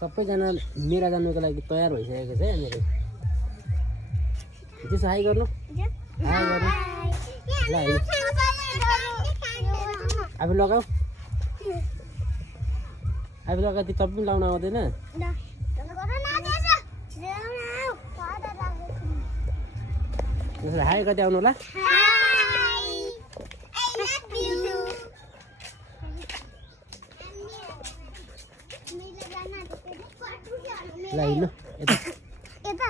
सबैजना मेरा जानुको लागि तयार भइसकेको छ यहाँनिर त्यसो हाई गर्नु हाई गर्नु ल अब लगाऊ अब लगा ती तपाईँ पनि लाउन आउँदैन हाई गर्दै आउनु होला ल हिँड्नु यता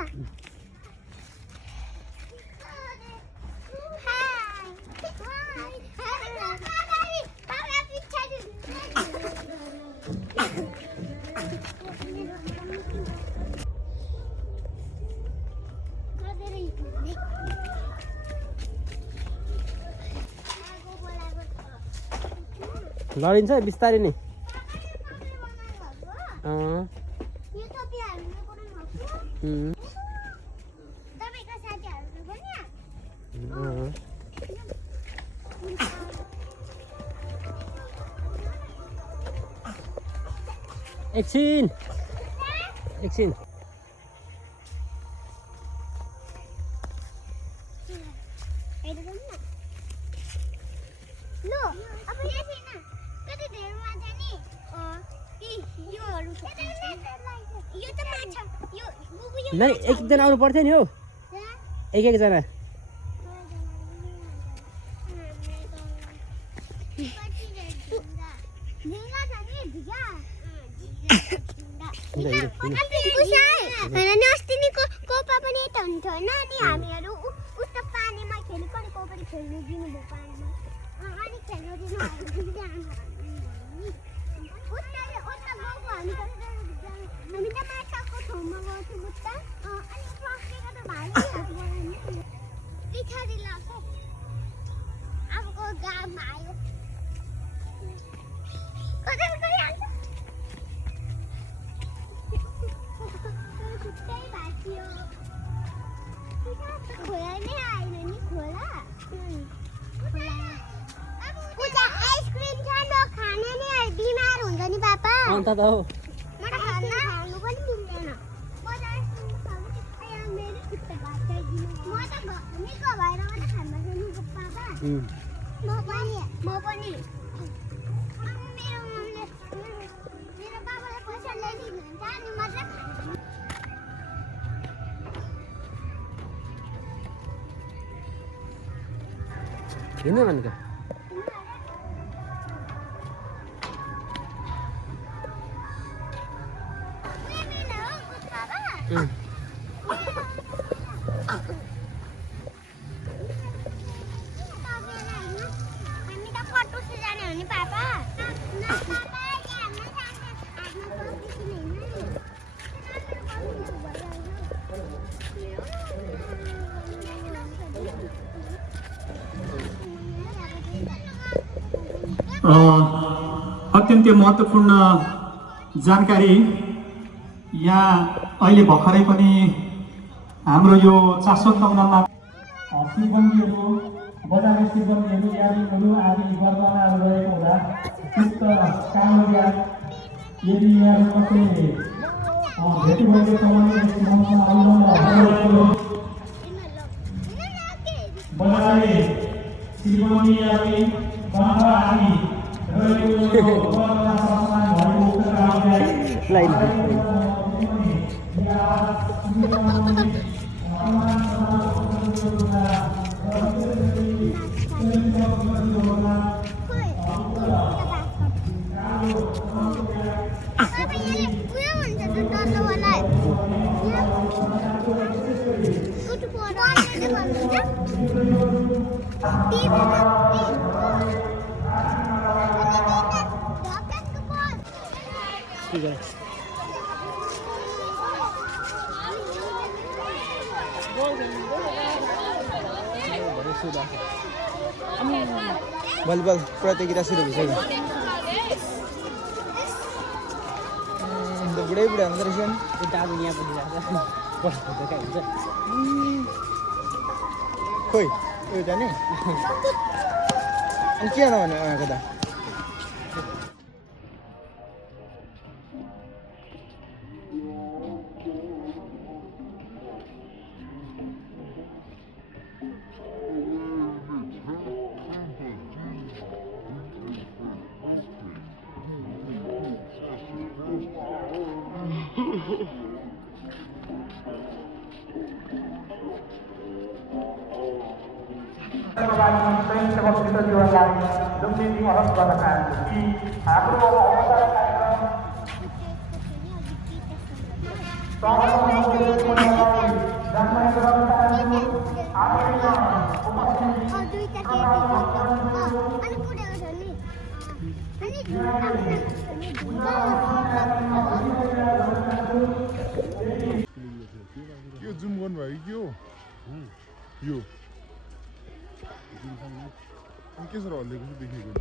लडिन्छ बिस्तारै नै एकछिन एकछिन नै एकजना आउनु पर्थ्यो नि हौ एकजना कोपा पनि यता हुन्थ्यो होइन अनि हामीहरू उता पानीमा खेलेको पनि खेल्नु दिनुभयो पानीमा अनि खेल्नु दिनु हामी त माछाको ठाउँमा गउँथ्यौँ बुझ्छ अनि पक्रेको त भाइले पछाडि लाग्छ अबको गाउँमा आयो कतै गइहाल्छ खुट्टै भाँचियो खोला नै आएन नि खोला पूजा आइसक्रिम छ न खाने नि बिमार हुन्छ नि पापा अन्त त हो खानु पनि मिल्दैन मेरो खुट्टा भाँचाइदिनु म त निको भएर मात्रै खान सक्नु पापा म पनि मेरो मम्मीले मेरो बाबालाई पैसा ल्याइदिनुहुन्छ अनि मात्रै हिँड्नु भनेको अत्यन्त महत्त्वपूर्ण जानकारी यहाँ अहिले भर्खरै पनि हाम्रो यो 459मा सिब्बन्दीहरू बजारका सिब्बन्दीहरू यात्रीहरू आदि गर्नहरू रहेको हुँदा उक्त काममा यदि यहाँ कसै भेटी भएको बजारे सिब्बन्दी आदि बाबा आदि भलिबल प्रतियोगिता सुरु भइसक्यो बुढै बुढा हुँदो रहेछ नि दाबु यहाँ पनि हुन्छ खोइ एउटा नि अनि के आउनु भने उहाँको त संयुक्त वक्तृत्व जीवनलाई लुम्बिनी अरस गर्न चाहन्छु कि हाम्रो औपचारिक कार्यक्रम यो जुम गर्नुभयो कि यो अनि के सर हल्लेको चाहिँ देखेको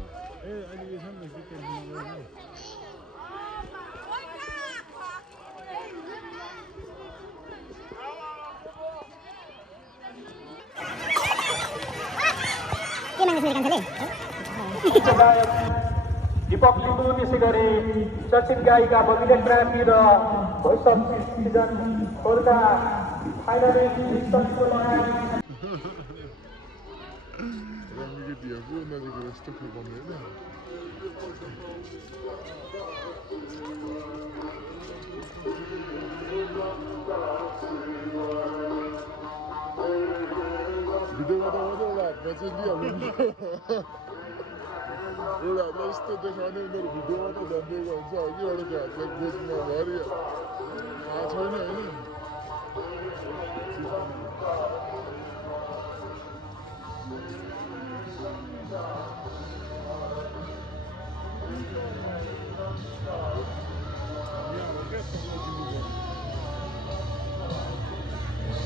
दीपक लिम्बू त्यसै गरी चर्चित गायिका बबिता क्रान्ति र भोइस अफ सिजन 4 का फाइनलिस्ट विश्वको लगायत दिएको नदीको यस्तो खुर्काउने होइन भिडियोबाट मात्रै एउटा हातमा चाहिँ लिइहाल्नु एउटा हातलाई यस्तो देखाउने उनीहरू भिडियोबाट भनिदिएको हुन्छ अघि अरूको हातलाई गोजमा भरि थाहा छैन होइन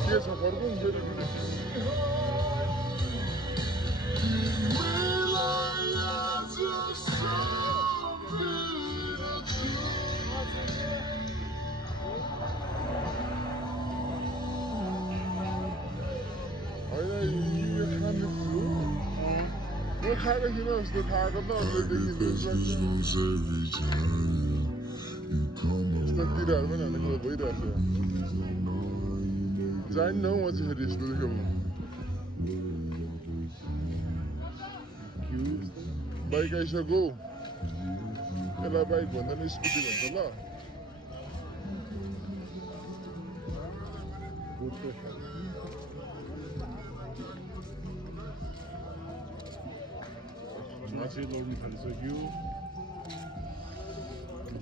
के छ फर्कौँ फेरि खाएर किन जस्तो थाहा त यस्तो तिरहरू पनि हाल्ने कुरा भइरहेको छ जान्न हौ म चाहिँ फेरि यस्तो देख्यो बाइक आइसक्यो यसलाई बाइक भन्दा नि स्कुटी भन्छ ल माछै लड्नु थालिसक्यो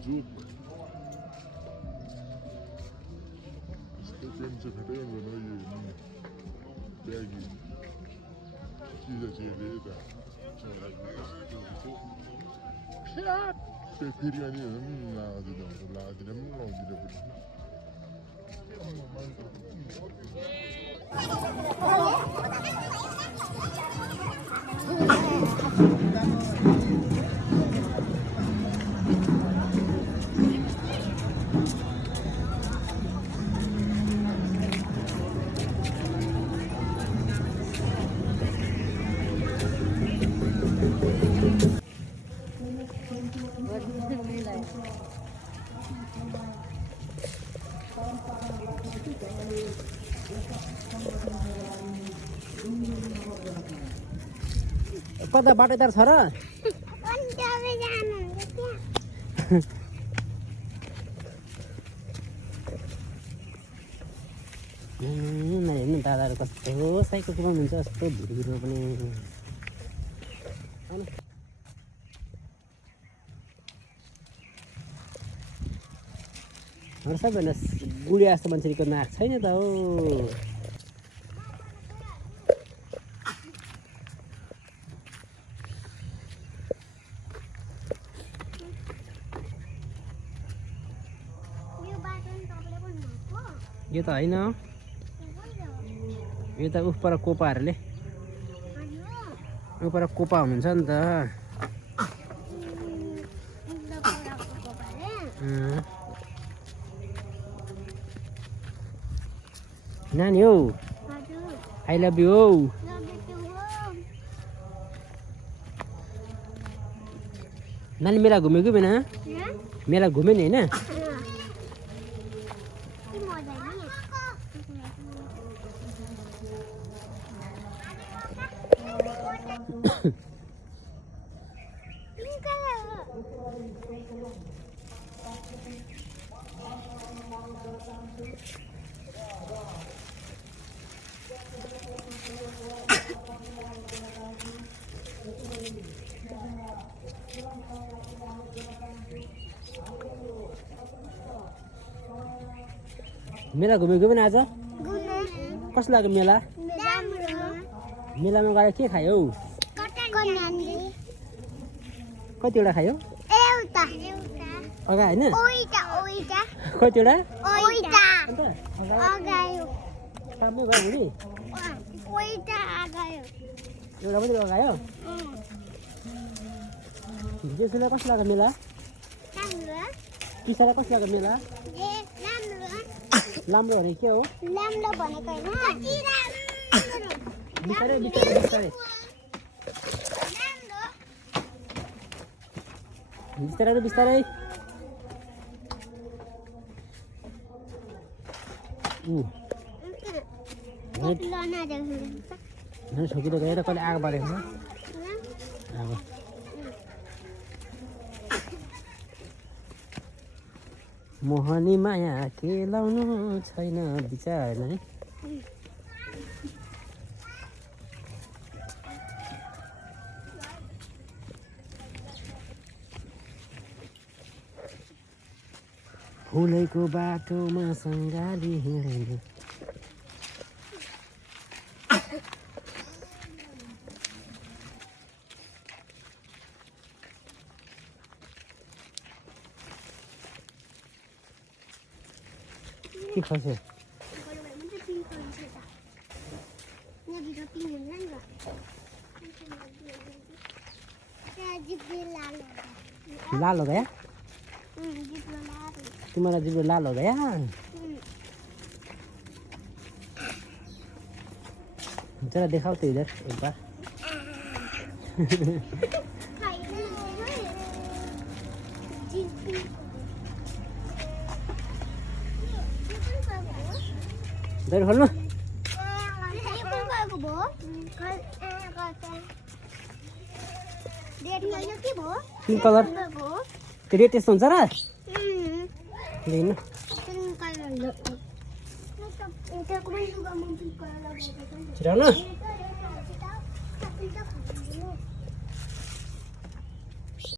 जुक यस्तो पेन्ट चाहिँ फेटै हुँदैन यो ब्यागी चिज चाहिँ यता फेरि अनि लादिनँ पनि लाउँदिनँ पनि कता बाटोदार छ र हेर्नु दादाहरू कस्तो साइकल कुदाउनुहुन्छ यस्तो भिडियोमा पनि सबैभन्दा गुडिया जस्तो मान्छेको नाक छैन त हो यो त होइन यो त उफ पर कोपाहरूले उपर कोपा हुनुहुन्छ नि त नानी हौ आई लभ यु हौ नानी मेला घुम्यो कि बिना मेला घुम्यो नि होइन मेला घुमेको पनि आज घुम्न कस्तो लाग्यो मेला राम्रो मेलामा गएर के खायौ कन्याले कतिवटा खायौ एउटा अगा होइन ओइटा ओइटा कतिवटा ओइटा अन्त अगा अगायो काममै भयो भोलि ओइटा अगायो एउटा पनि लगायो जेसुलाई कस्तो लाग्यो मेला राम्रो पिसालाई कस्तो लाग्यो मेला ए राम्रो राम्रो भने के हो राम्रो भनेको होइन बिस्तारै बिस्तारै बिस्तारै बिस्तारै बिस्तारै झन् छोकिँदै गएर कहिले आगो बारेको छ अब मोहनी माया के लाउनु छैन विचार है फुलेको बाटोमा सङ्गाली हिँडेको के खस्यो लाल हो गया तुम्हारा जिब्रो लाल हो गया जरा दिखाओ तो इधर एक बार इधर खोल्नु पिङ्क कलर त्यो रेड यस्तो हुन्छ र लिनु छिराउनु